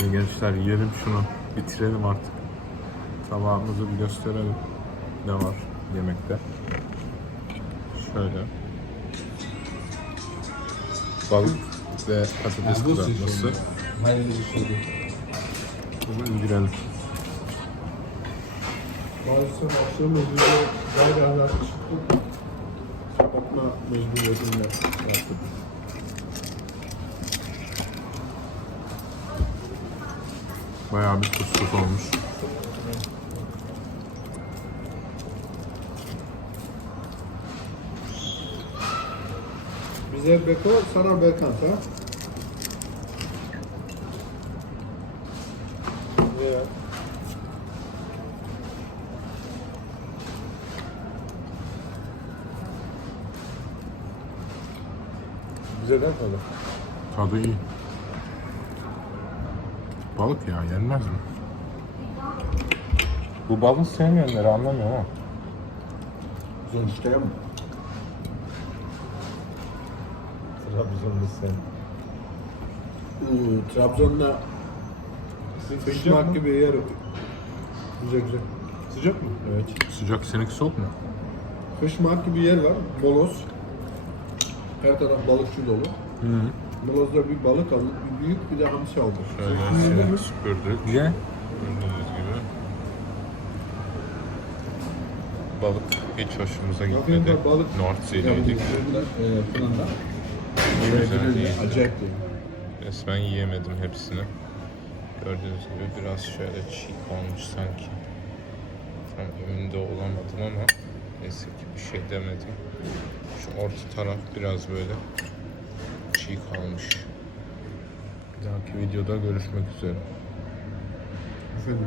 İyi gençler yiyelim şunu. Bitirelim artık. Tabağımızı bir gösterelim. Ne var yemekte? Şöyle. Balık ve patates kızartması. Hemen girelim. Maalesef akşam özüyle gayri ahlaklı çıktı. Kapatma mecburiyetinde yaptık. Bayağı bir kuskus olmuş. Bize Beko, sana Bekant ha? Ya. Bize ne kadar? Tadı iyi. Balık ya yenmez mi? Bu balığı sevmeyenleri anlamıyorum ama. Sonuçta ya mı? Trabzonlu sen. Hmm, Trabzon'da fışmak gibi yer. Güzel güzel. Sıcak mı? Evet. Sıcak seninki soğuk mu? Fışmak gibi yer var. Moloz. Her taraf balıkçı dolu. Hı. Moloz'da bir balık aldık. Bir büyük bir de hamsi aldık. Şöyle seni süpürdük. Ye. Gördüğünüz gibi. Balık hiç hoşumuza gitmedi. Bakın da balık-. Fırında. Güzel değil. Acayip değil. Resmen yiyemedim hepsini. Gördüğünüz gibi biraz şöyle çiğ olmuş sanki. Tam emin de olamadım ama neyse ki bir şey demedim. Şu orta taraf biraz böyle çiğ kalmış. Bir dahaki videoda görüşmek üzere. Efendim.